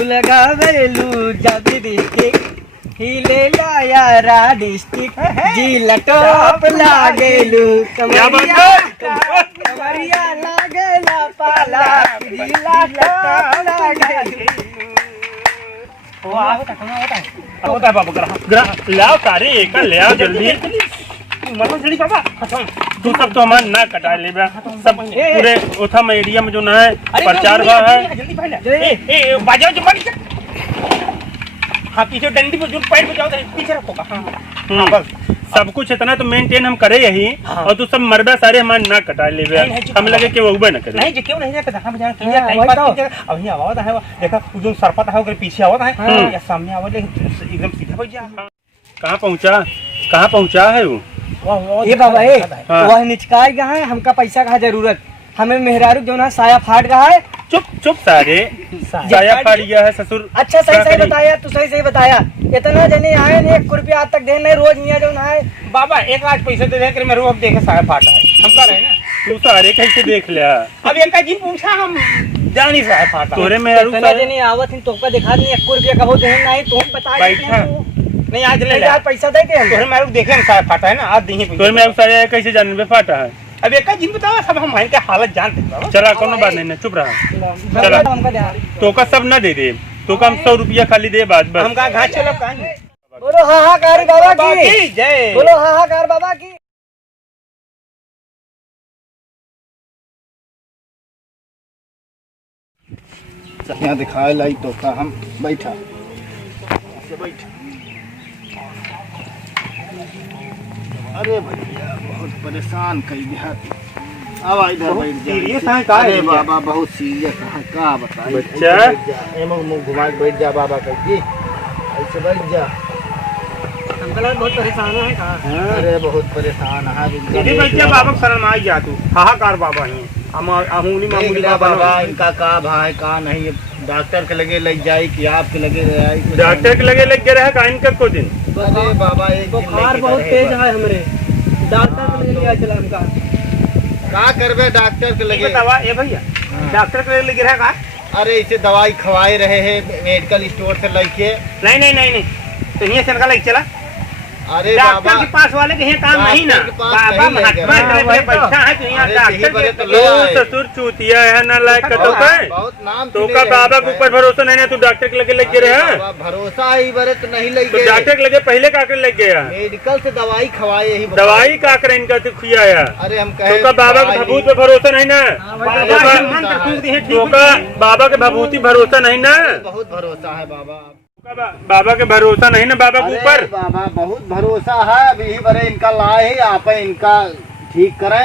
तू लगावेलू जब डिस्ट्रिक्ट हिले यारा डिस्ट्रिक्ट जी लटोप लागेलू कमरिया लागेला पाला जी लटोप लागेलू। होता है बाबू ग्रह लाओ तारे एक ले आओ जल्दी मरो जल्दी बाबा तू सब तो हमारा ना कटा ले सब पूरे ओथम एरिया में जो ना है प्रचार हुआ है। ए बाजा जो मत हाँ पीछे डंडी पे जो पैर पे जाओ पीछे रखो हाँ बस सब कुछ इतना तो मेंटेन हम करे यही और तू सब मरबा सारे हमारे ना कटा ले हम लगे कि वो उबे न करे नहीं क्यों नहीं जाता हम जहां किया टाइम पास अभी आवाज है देखा जो सरपत है ओकर पीछे आवाज है या सामने आवाज एकदम सीधा हो जा। कहां पहुंचा है वो ये बाबा वह निचकाई गया है हमका पैसा का जरूरत हमें मेहरारू जो ना साया फाट गया है। चुप सारे साया फाट गया है ससुर। अच्छा सही बताया तू सही बताया इतना जने आए ने 1 रुपया आज तक दे नहीं रोज मियाँ जो ना है बाबा एक आज पैसे दे दे कर मैं अब देखे साया फाटा है हम कर रहे ना तू सारे कैसे देख लिया अब इनका जिन पूछा हम जानी साया फाटा तोरे मेहरारू इतना जने आवत हैं तो का दिखा नहीं 1 रुपया का हो दे नहीं तो बता बैठा नहीं आज ले आज पैसा दे के तोरे मेहरारू देखे हम साया फाटा है ना आज दी तोरे मेहरारू साया कैसे जानबे फाटा है। अब एक जिन बताओ सब हम के हालत जानते हैं। चला कोनो बात नहीं चुप रहा चला तो का सब ना दे दे तो का हम 100 रुपया खाली दे बात बस हम का घाट चलो कहां बोलो हाहाकार बाबा की जय बोलो हाहाकार बाबा की। यहाँ दिखाए लाई तो का हम बैठा अरे भैया बहुत परेशान कई देहाती अब इधर बैठ सीरियस जा। है का अरे बाबा बहुत सीरियस है का बताइए बच्चा मुंह घुमा के बैठ जा बाबा कही ऐसे बैठ जा अंकल बहुत परेशान है कहा अरे बहुत परेशान है इधर बैठ जा बाबा शरण आ जा तू हाहाकार बाबा ही हम अहूनी मामूली बाबा इनका का भाई का नहीं डॉक्टर के लगे लग जाए कि आपके लगे रहे डॉक्टर के लगे लग गया का इनका को दिन अरे बाबा एक बुखार बहुत तेज है हमरे डॉक्टर के लिए लिया चला हमका का करबे डॉक्टर के लगे दवा ए भैया डॉक्टर के लगे रहा का अरे इसे दवाई खवाए रहे हैं मेडिकल स्टोर से लेके नहीं तो ये से लग चला अरे डॉक्टर बाबा के पास वाले के काम नहीं ना बाबा महात्मा करे बैठा है तो यहाँ डॉक्टर के लो ससुर चूतिया है ना लायक का तो का बहुत नाम तो का बाबा के ऊपर भरोसा नहीं है तू डॉक्टर के लगे लग गया है भरोसा ही बरे तो नहीं लग तो डॉक्टर के लगे पहले का कर लग गया मेडिकल से दवाई खवाए ही दवाई का कर इनका तू खियाया अरे हम तो कहे का बाबा के भभूत पे भरोसा नहीं ना तो का बाबा के भभूति भरोसा नहीं ना बहुत भरोसा है बाबा बाबा के भरोसा नहीं ना बाबा के ऊपर बाबा बहुत भरोसा है अब यही बरे इनका लाए ही आप इनका ठीक करें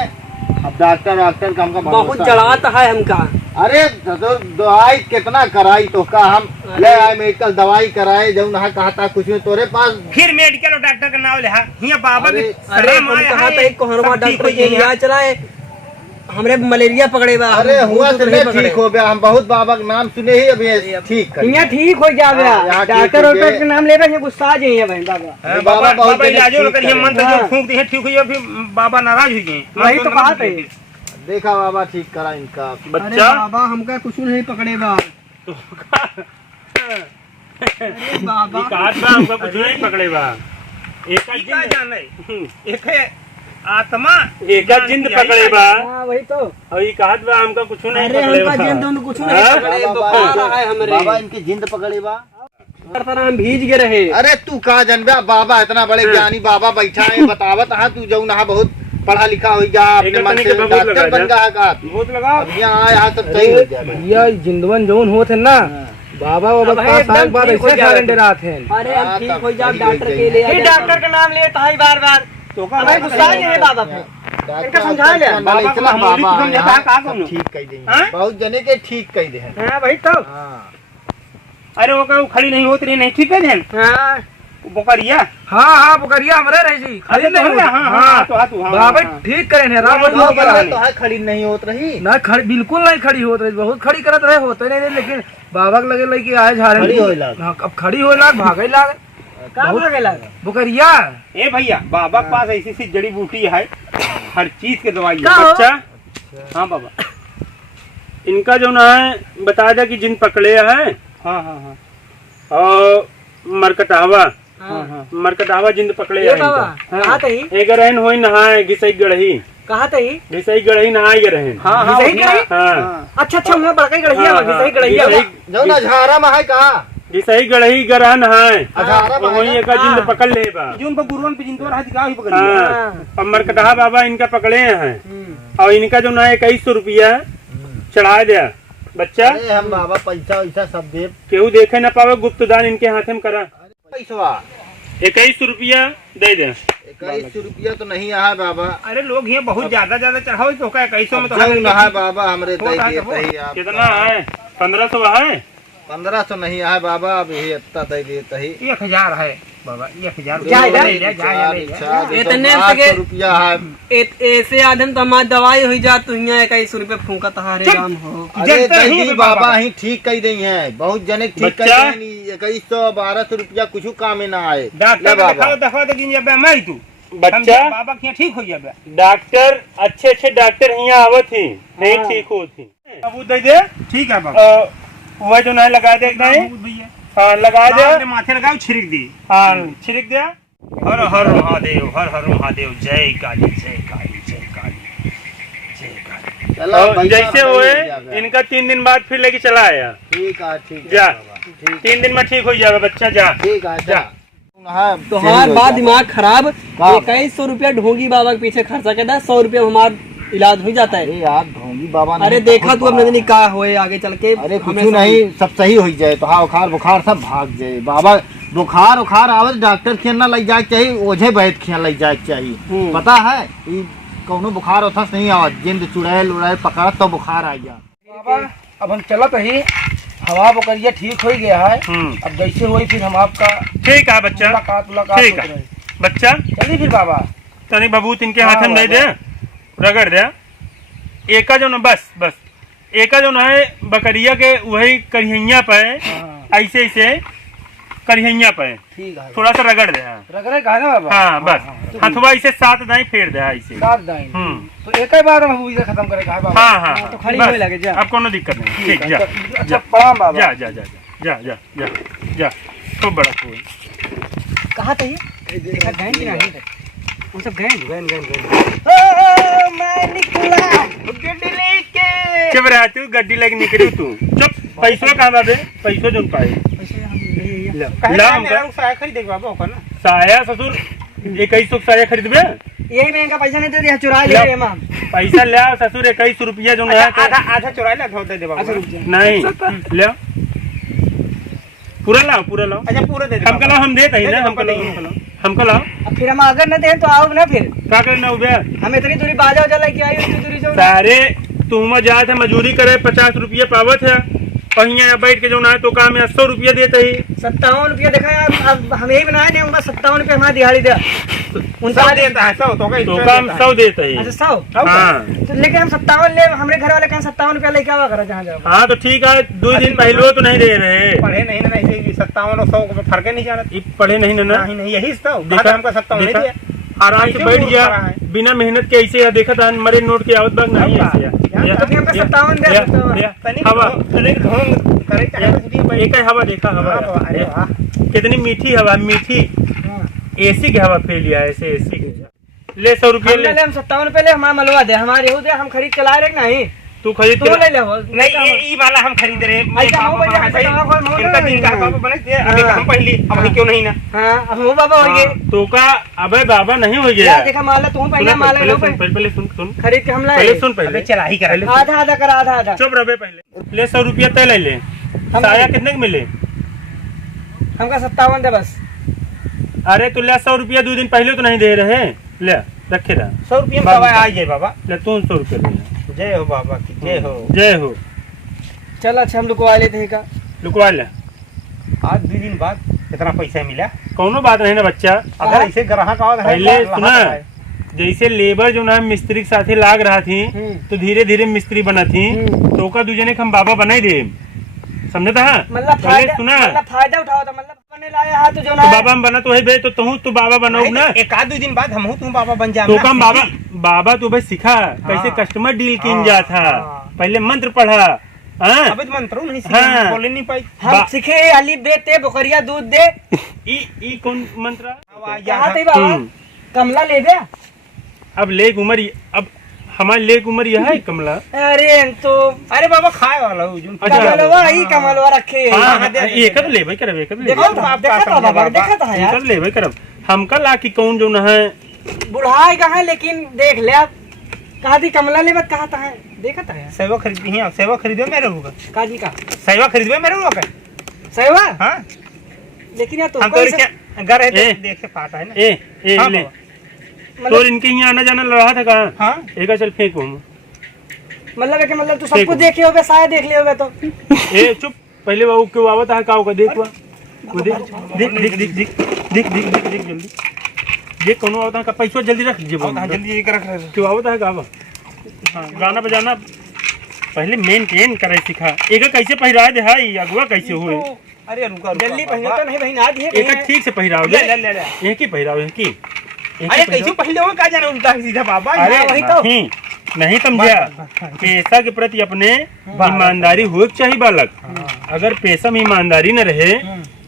अब डॉक्टर का हमका बहुत जलाता है हमका। अरे तो दवाई कितना कराई तो का हम ले आए मेडिकल दवाई कराए जब ना कहा था कुछ में तोरे पास फिर मेडिकल और डॉक्टर का नाम लिया यहाँ बाबा के अरे हम कहा था एक कोहरमा डॉक्टर के यहाँ चलाए हमरे मलेरिया पकड़े बा अरे हुआ तो नहीं ठीक हो गया हम बहुत बाबा का नाम सुने ही अभी ठीक कर यहाँ ठीक हो जावे डॉक्टर और के नाम लेबे गुस्सा जाइए भाई बाबा बाबा बहुत इलाजो कर मंत्र जो फूंक दिए ठीक हुई फिर बाबा नाराज हो गए वही तो बात है देखा बाबा ठीक करा इनका बच्चा बाबा हमका कुछ नहीं पकड़े बा बाबा हमका कुछ नहीं पकड़े बा एक है आत्मा एक जिंद पकड़े बा वही तो और ये कहत बा हमका कुछ नहीं अरे पकड़े हमका जिंद उन कुछ नहीं पकड़े बुखार है हमरे बाबा इनकी जिंद पकड़े बा हम भीज गए रहे। अरे तू कहा जनबा बाबा इतना बड़े ज्ञानी बाबा बैठा है बतावत हाँ तू जो ना बहुत पढ़ा लिखा हो जा अपने मन से डॉक्टर बन गया का बहुत लगा अब यहाँ आया सब सही हो गया भैया जिंदवन जोन होते ना बाबा बाबा 5 साल बाद ऐसे गारंटी रहते हैं। अरे अब ठीक हो जा डॉक्टर के लिए डॉक्टर का नाम लेता है बार तो का भाई गुस्सा है बाबा पे इनका समझा ले बाबा ठीक कह दे बहुत जने के ठीक कह दे हां भाई तो अरे वो का खड़ी नहीं होती नहीं ठीक है देन हां बोकरिया हां बोकरिया हमरे रही जी खड़ी नहीं हां तो बाबा ठीक करे ने राम तो है खड़ी नहीं होत रही ना खड़ी बिल्कुल नहीं खड़ी होत रही बहुत खड़ी करत रहे होते नहीं लेकिन बाबा के लगे लगे आए झाड़े खड़ी होए लाग अब खड़ी होए लाग भागे लाग बहुत भागे लाग बोकरिया ए भैया बाबा के पास ऐसी सी जड़ी बूटी है हर चीज के दवाई है बच्चा हाँ बाबा इनका जो ना है बता दे कि जिन पकड़े है हाँ हाँ हाँ और मरकटावा हाँ। मरकटावा जिंद पकड़े ये बाबा कहाँ तही एक रहन होई नहाए घिसई गढ़ही कहाँ तही घिसई गढ़ही नहाए गे रहन हाँ हाँ सही गढ़ी हाँ अच्छा अच्छा वहाँ बड़का गढ़िया हाँ, सही गढ़िया घिसई- जो ना झारा में है कहा घिसई गढ़ही गरह नहाए झारा में वही एक जिंद पकड़ ले बा जून पर गुरुवन पे जिनको रहा दिखा ही पकड़ हाँ और मरकटाहा बाबा इनका पकड़े हैं और इनका जो ना 2100 रुपया चढ़ा दिया बच्चा अरे हम बाबा पैसा वैसा सब दे केहू देखे न पावे गुप्त दान इनके हाथ में करा पैसा 2100 रुपया दे दे 2100 रुपया तो नहीं आया बाबा अरे लोग ये बहुत ज्यादा चढ़ाओ तो क्या 2100 में तो जो ना है बाबा हमरे दे दिए तही आप कितना है 1500 है 1500 नहीं आया बाबा अब यही इतना दे दिए तही 1000 है बाबा 1000 इतने इतने सके- रुपया है ऐसे आदम तो हमारी दवाई हुई जा तू यहाँ 2100 रुपया फूका तहारे राम हो अरे जनता ही दही है बाबा बाबा। ही ठीक कही रही है बहुत जने ठीक बच्चा। कही 2100-1200 रुपया कुछ काम में ना आए डॉक्टर ले को बाबा दिखाओ कि गिन जाबे मैं तू बच्चा बाबा के ठीक हो जाबे डॉक्टर अच्छे अच्छे डॉक्टर यहाँ आवत थी नहीं ठीक होती अब वो दे दे ठीक है बाबा वह जो ना लगा दे नहीं भैया हाँ लगा दे माथे लगाओ छिड़क दी हाँ छिड़क दिया हर हर महादेव हर हर महादेव जय काली जय काली जय काली जय काली चलो और पैसा जैसे हम हुए ले जाएगा। इनका 3 दिन बाद फिर लेके चला आया ठीक है ठीक जा। है बाबा, ठीक 3 दिन में ठीक हो जाएगा बच्चा जा ठीक है जा। जा हाँ, तो सही हमार हो बात जाएगा। दिमाग खराब का? 2100 रुपया ढोंगी बाबा के पीछे खर्चा कर दा 100 रुपया हमार इलाज हो जाता है अरे यार ढोंगी बाबा अरे नहीं, देखा बहुत तू अब बड़ा नंदनी का होए आगे चल के अरे कुछ हमें नहीं सब सही हो जाए तो हाँ बुखार सब भाग जाए बाबा बुखार उखार आवत डॉक्टर के ना लग जाए चाहिए ओझे बैठ के लग जाए चाहिए पता है ये कौनो बुखार उठस नहीं आवत जिंद चुड़ैल उड़ैल पकड़ तो बुखार आ गया बाबा अब हम चलत ही हवा बकरिया ठीक हो गया है अब जैसे हुई फिर हम आपका ठीक है बच्चा मुलाकात ठीक है बच्चा चलिए फिर बाबा तनी बबूत इनके हाथ में दे दे रगड़ दे एका जो ना बस एका जो ना है बकरिया के वही करिहैया पे ऐसे ऐसे करिहैया पे ठीक है थोड़ा सा रगड़ दे रगड़े कहा ना बाबा हाँ बस हथवा इसे 7 दाई फेर दे ऐसे साथ दाएं तो एक ही बार हम इसे खत्म करे कहा बाबा हाँ हाँ तो खड़ी बस, होए लगे, जा। अब कोनो दिक्कत नहीं ठीक जा अच्छा प्रणाम बाबा जा जा जा जा जा जा जा खूब बड़ा फूल कहाँ था ये देखा गए कि नहीं वो सब गए मैं निकला गड्डी लेके चुप रहा तू गड्डी लेके निकली तू चुप पैसो कहाँ बाबे पैसो जो पाए पैसे हम नहीं है ला हमका साया खरीदे बाबा होगा ना साया ससुर 2100 साया खरीदबे यही बैंक का पैसा नहीं दे दिया चुरा ले रहे हम पैसा ले आओ ससुर 2100 रुपया जो नया आधा आधा चुरा ले आधा दे दे बाबा अच्छा रुक जा नहीं ले आओ पूरा लाओ अच्छा पूरा दे दे हमका लाओ हम देते ही ना हमका लाओ अब फिर हम अगर न दें तो आओ ना फिर क्या करना हो गया हम इतनी दूरी बाजा उजा लेके आई इतनी दूरी जो सारे तुम जात है मजदूरी करे 50 रुपया पावत है और यहाँ बैठ के जो ना है तो काम में 100 रुपया देते ही 57 रुपया देखा यार अब हम यही बनाए नहीं होगा 57 रुपया हमारी दिहाड़ी दे उनका देता है 100 तो काम 100 देते ही अच्छा 100 हाँ तो लेकिन हम 57 ले हमारे घर वाले कहें 57 रुपया लेके आवा करो जहाँ जाओ हाँ तो ठीक है 2 दिन पहले तो नहीं दे रहे पढ़े नहीं ना नहीं 57 और 100 को फर्क नहीं जाना ये पढ़े नहीं ना नहीं नहीं यही तो देखा हमका 57 नहीं दिया आराम से बैठ गया बिना मेहनत के ऐसे देखा था मरे नोट के आवत बाग नहीं ऐसे तो फिर हमको 57 दे 57 हवा करे चाहे एक हवा देखा हवा अरे वाह कितनी मीठी हवा मीठी एसी की हवा फैल लिया ऐसे एसी की ले 100 रुपया ले हम 57 रुपया ले हमारा मलवा दे हमारे हो दे हम खरीद चला रहे नहीं तू खरीद तू ले ले नहीं ये वाला हम खरीद रहे ऐसा हो भैया इनका दिन का पापा बने थे अभी हम पहली अब क्यों नहीं ना हाँ अब वो बाबा हो गए तो का अबे बाबा नहीं हो गया देखा माला तू पहले माला लो पहले सुन खरीद के हम लाए पहले सुन पहले चला ही कर आधा आधा कर आधा आधा चुप रहे पहले ले 100 रुपया तय ले ले साया कितने के मिले हमका 57 दे बस अरे तू ले 100 रुपया 2 दिन पहले तो नहीं दे रहे ले रखे रहा 100 रुपये में दवा आ जाए बाबा ले तू 100 रुपया ले जय हो बाबा की जय हो जय हो चल अच्छा हम लुकवा लेते हैं का लुकवा ले आज 2 दिन बाद कितना पैसा मिला कौनो बात नहीं ना बच्चा अगर ऐसे ग्राहक आवा पहले सुना जैसे लेबर जो ना मिस्त्री के साथे लाग रहा थी तो धीरे धीरे मिस्त्री बना थी तो का दूजे ने हम बाबा बनाई दे समझता है मतलब पहले सुना फायदा उठाओ तो मतलब बने लाया हाथ जो तो ना बाबा हम बना तो है बे तो तू बाबा बनाऊ ना एक आध 2 दिन बाद हम तुम बाबा बन जाए तो कम बाबा बाबा तू भाई सिखा कैसे कस्टमर डील किन जा था पहले मंत्र पढ़ा हाँ अबे मंत्रों नहीं हाँ। सीखे बोले नहीं पाई हम सीखे अली बेते बकरिया दूध दे ई कौन मंत्र है? कहा थे बाबा हम्म। कमला ले दे अब लेक उमर अब हमारे लेक उमर यह है कमला। अरे तो अरे बाबा खाए वाला हूँ जो अच्छा। कमलवा ही कमलवा रखे हाँ एक ले भाई करब एक देखो देखा था बाबा देखा था यार ले भाई करब हमका ला की कौन जो न है बुढ़ाई कहा लेकिन देख ले आप कहा थी कमला ले बत कहा था है देखा था यार सेवा खरीदी है सेवा खरीदो मेरे होगा काजी का सेवा खरीदो मेरे होगा सेवा हाँ लेकिन यार हम तुमको तो क्या घर है ए। देख से पाता है ना ए हाँ, ले बाबा। तो इनके यहाँ आना जाना रहा था कहाँ हाँ एक चल फेंक हम मतलब है कि मतलब तू सब कुछ देखे होगे शायद देख ले होगे तो ए चुप पहले बाबू क्यों आवत है का देख वो देख देख देख देख देख देख देख देख जल्दी देख कौन आवता है का पैसा जल्दी रख दीजिए हाँ, जल्दी कर रख रहे क्यों आवता है का हाँ गाना बजाना पहले मेंटेन करे सिखा एक कैसे पहिरा दे हाई अगुआ कैसे हुए अरे रुका जल्दी पहले तो नहीं बहन आज एक ठीक से पहिराओ दे ले ले ले एक ही पहिराओ एक ही अरे कैसे पहले हो का जाना उल्टा सीधा बाबा अरे वही तो। नहीं समझा पैसा के प्रति अपने ईमानदारी हो चाहिए बालक अगर पैसा में ईमानदारी न रहे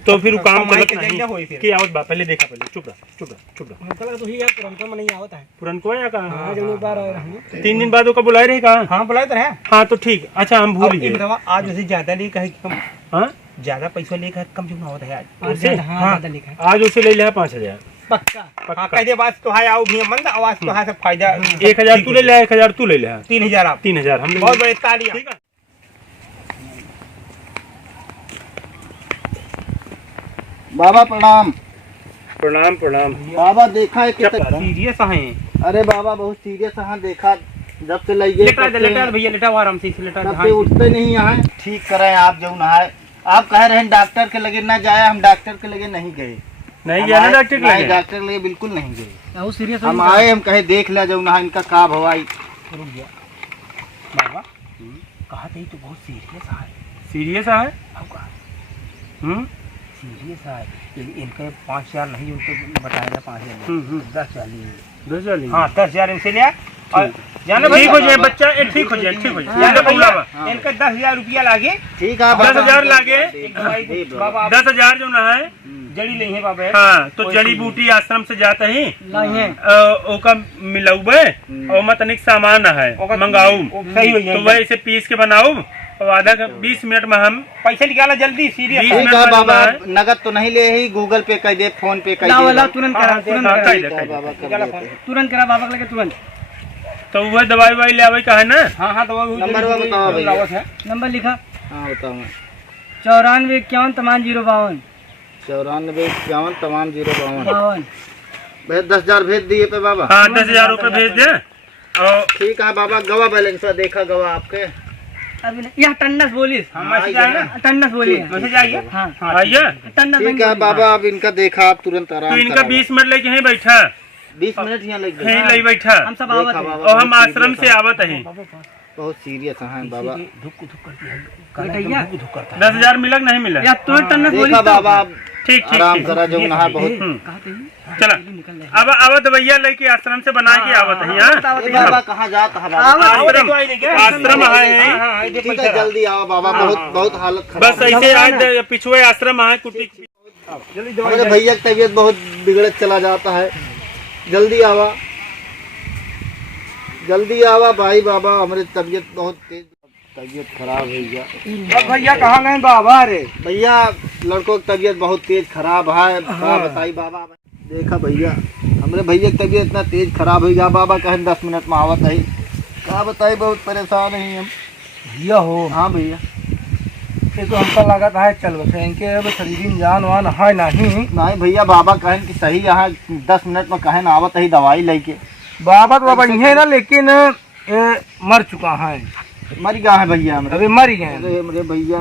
तो फिर वो काम कमाई गलत के नहीं जरिया होई फिर। कि आवत बा पहले देखा पहले चुप रह चुप रह चुप रह हमको लगा तो ही यार तुरंत में नहीं आवता है पुरन को या कहाँ आज एक बार आए हम 3 दिन बाद वो बुलाए रहे कहाँ हाँ बुलाए तो है हाँ तो ठीक अच्छा हम भूल अब ये गए बताओ आज उसे ज्यादा नहीं कहे कि कम हाँ ज्यादा पैसा लेकर कम क्यों ना होता है आज उसे? हाँ हाँ। ज्यादा लिखा है आज उसे ले लिया 5000 पक्का हाँ कह दे बात तो है आओ भी मंद आवाज तो है सब फायदा 1000 तू ले लिया 1000 तू ले लिया 3000 आप 3000 हम ले बहुत बड़े तालियां ठीक है बाबा प्रणाम। प्रणाम प्रणाम बाबा देखा है कितना सीरियस है अरे बाबा बहुत सीरियस हाँ देखा जब से लग गए लेटा भैया लेटा आराम से लेटा तब से उठते नहीं यहाँ ठीक करें आप जो नहाए आप कह रहे हैं डॉक्टर के लगे ना जाए हम डॉक्टर के लगे नहीं गए नहीं गया ना डॉक्टर के लगे डॉक्टर के लगे बिल्कुल नहीं गए बहुत सीरियस हम आए हम कहे देख लिया जो नहा इनका का भवाई रुक गया बाबा कहा था तो बहुत सीरियस है सीरियस है सीरियस है इनके 5000 नहीं उनको बताया 5000 10 40 हाँ 10,000 इनसे लिया और जाना ठीक हो जाए बच्चा ये ठीक हो जाए ठीक हो जाए जाना भैया इनका 10,000 रुपया लागे ठीक है 10,000 लागे बाबा 10,000 जो ना है जड़ी नहीं है बाबा हाँ तो जड़ी बूटी आश्रम से जाते ही नहीं है ओका मिलौबे और मत तनिक सामान है मंगाऊ सही हो तो वह इसे पीस के बनाऊ और आधा 20 मिनट में हम पैसा निकाला जल्दी सीरियस बीस है ठीक है बाबा नगद तो नहीं ले ही गूगल पे कर दे फोन पे कर लाओ दे लाओ तुरंत करा तुरंत हाँ, करा कह दे, कह दे। बाबा कर निकाला देते हैं। तुरंत करा बाबा के लगे तुरंत तो वह दवाई ववाई ले आवे का है ना हाँ हाँ तो नंबर वो बताओ भैया। लावत है नंबर लिखा हाँ बताओ 94 51 तमाम 052 94 51 तमाम 052 52 भैया 10,000 भेज दिए पे बाबा हाँ 10,000 रुपये भेज दे और ठीक है बाबा गवा बैलेंस देखा गवा आपके अभी नहीं यह टन्नस बोलिस हाँ मैसेज आया ना टन्नस बोलिए मैसेज आइए हाँ आइए टन्नस ठीक है बाबा अब इनका देखा आप तुरंत तो आराम इनका 20 मिनट लेके यहीं बैठा 20 मिनट यहाँ लग यहीं गए लई बैठा हम सब देखा आवत हैं बाबा और हम आश्रम से आवत हैं बहुत सीरियस हैं बाबा धुक धुक करती है लिखैया? धुक करता है 10,000 मिलक नहीं मिला या तो टन्नस बोलिस देखा बाबा अब ठीक ठीक आराम ठीक करा जो नहा बहुत कहा थे चला अब आवत भैया लेके आश्रम से बना के आवत है यहाँ ए बाबा कहाँ जाता है बाबा आश्रम आश्रम है ठीक है जल्दी आओ बाबा बहुत बहुत हालत खराब बस ऐसे आज पिछुए आश्रम है कुटी मेरे भैया की तबीयत बहुत बिगड़त चला जाता है जल्दी आवा भाई बाबा हमारी तबीयत बहुत तेज तबीयत खराब हो गया भैया कहाँ गए बाबा रे भैया लड़कों की तबीयत बहुत तेज खराब है क्या बताई बाबा देखा भैया हमारे भैया की तबीयत इतना तेज खराब हो गया बाबा कहें 10 मिनट में आवत है क्या बताई बहुत परेशान है हम भैया हो हाँ भैया ये तो हमको लगा था चल बस इनके अब शरीर में जान वान है नहीं नहीं भैया बाबा कहें कि सही यहाँ 10 मिनट में कहें आवत है दवाई लेके बाबा तो बाबा ये ना लेकिन मर चुका है मर गया है भैया हमारे अभी मर गए अरे मेरे भैया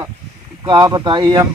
क्या बताइए हम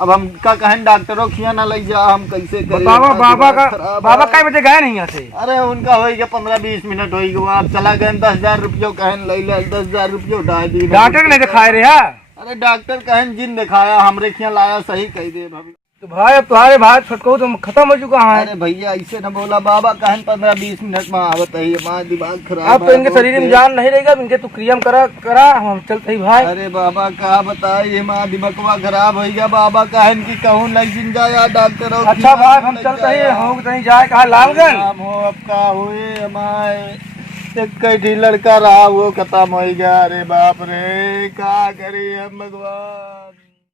अब हम का कहें डॉक्टरों खिया ना ले जा हम कैसे करें बाबा बाबा का खराब बाबा है। कई बजे गए नहीं यहाँ से अरे उनका हो गया 15-20 मिनट हो गया आप चला गए 10,000 रुपये कहें ले ले 10,000 रुपये डाल दी डॉक्टर ने दिखाए रे हा अरे डॉक्टर कहें जिन दिखाया हमरे खिया लाया सही कह दे भाभी तो भाई अब तुम्हारे भाई छटको तो खत्म हो चुका है। अरे भैया ऐसे न बोला, बाबा कहन 15-20 मिनट में आवत है, हमारा दिमाग खराब अब तो इनके शरीर में जान नहीं रहेगा, इनके तो क्रिया करा हम चलते ही भाई। अरे बाबा क्या बताए, हमारा दिमागवा खराब हो गया, बाबा कहन की कहूँ नहीं जिन जाया डॉक्टर। अच्छा भाई हम चलते ही हम कहीं जाए कहा लालगंज हो अब का हुए हमारे कई लड़का रहा वो खत्म हो गया। अरे बाप रे क्या करे हम भगवान।